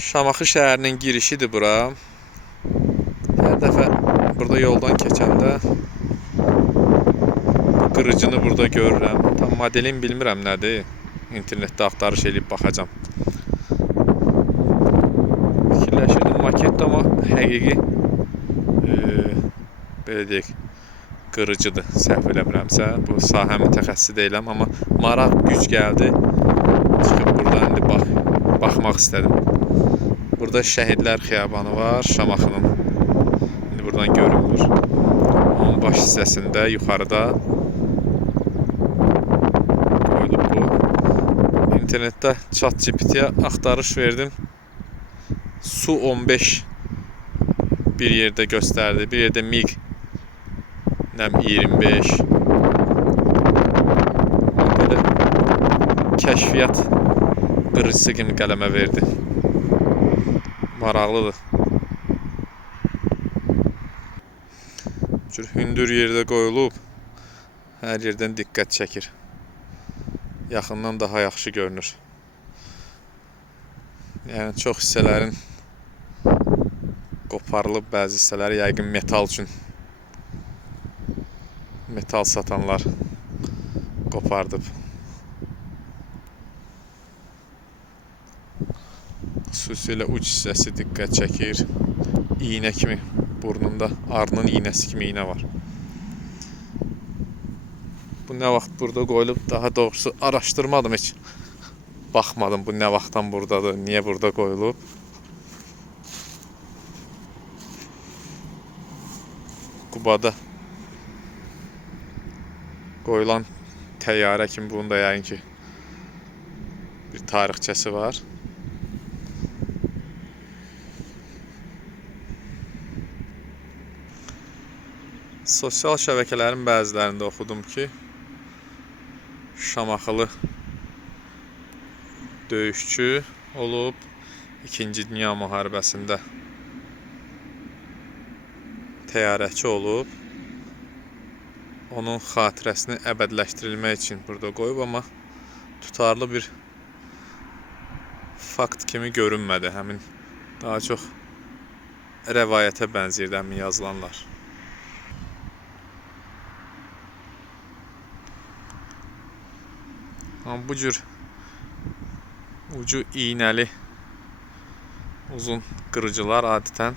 Şamaxı şəhərinin girişidir bura. Hər dəfə burada yoldan keçəndə bu qırıcını burada görürəm. Tam modelin bilmirəm nədir. İnternetdə axtarış edib baxacam. Fikirləşirdim maket, amma həqiqi belə deyək, qırıcıdır, səhv eləmirəmsə. Bu sahə mütəxəssisi deyiləm, amma maraq güc gəldi. Çıxıb buradan indi baxmaq istədim. Burada Şəhidlər Xiyabanı var, Şamaxının. İndi buradan görünmür. Onun baş hissəsində yuxarıda qoyulub bu. İnternetdə ChatGPT-yə axtarış verdim. Su-15 bir yerdə göstərdi, bir yerdə MiG 25. Böyle kəşfiyyat qırıcısı kimi qələmə verdi. Maraqlıdır. Hündür yerdə qoyulub, hər yerdən diqqət çəkir. Yaxından daha yaxşı görünür. Yəni çox hissələrin qoparılıb, bəzi hissələri yəqin metal üçün. Metal satanlar qopardıb. Xüsusilə uc hissəsi diqqət çəkir. İynə kimi burnunda, arının iynəsi kimi iynə var. Bu nə vaxt burada qoyulub, daha doğrusu araşdırmadım heç. Baxmadım bu nə vaxtdan buradadır, niyə burada qoyulub. Qubada qoyulan təyyarə kimi bunun da yəqin ki bir tarixçəsi var. Sosial şəbəkələrin bəzilərində oxudum ki, Şamaxılı döyüşçü olub, 2-ci Dünya müharibəsində təyyarəçi olub. Onun xatirəsini əbədiləşdirilmək üçün burada qoyub, amma tutarlı bir fakt kimi görünmədi. Həmin daha çox rəvayətə bənzəyirdi həmin yazılanlar. Amma bu cür ucu iynəli uzun qırıcılar adətən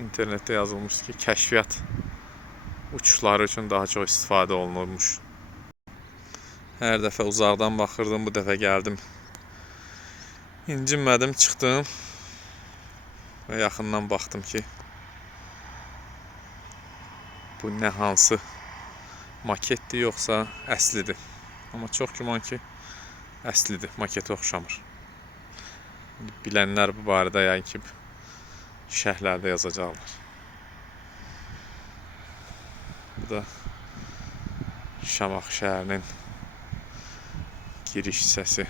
internetdə yazılmış ki, kəşfiyyat uçuşları üçün daha çox istifadə olunurmuş. Hər dəfə uzaqdan baxırdım, bu dəfə gəldim. İncinmədim, çıxdım və yaxından baxdım ki, bu nə hansı maketdir, yoxsa əslidir. Amma çox güman ki, əslidir, maketə oxşamır. Bilənlər bu barədə yəqin ki, şərhlərdə yazacaqlar. Bu da Şamaxı şəhərinin giriş hissəsi.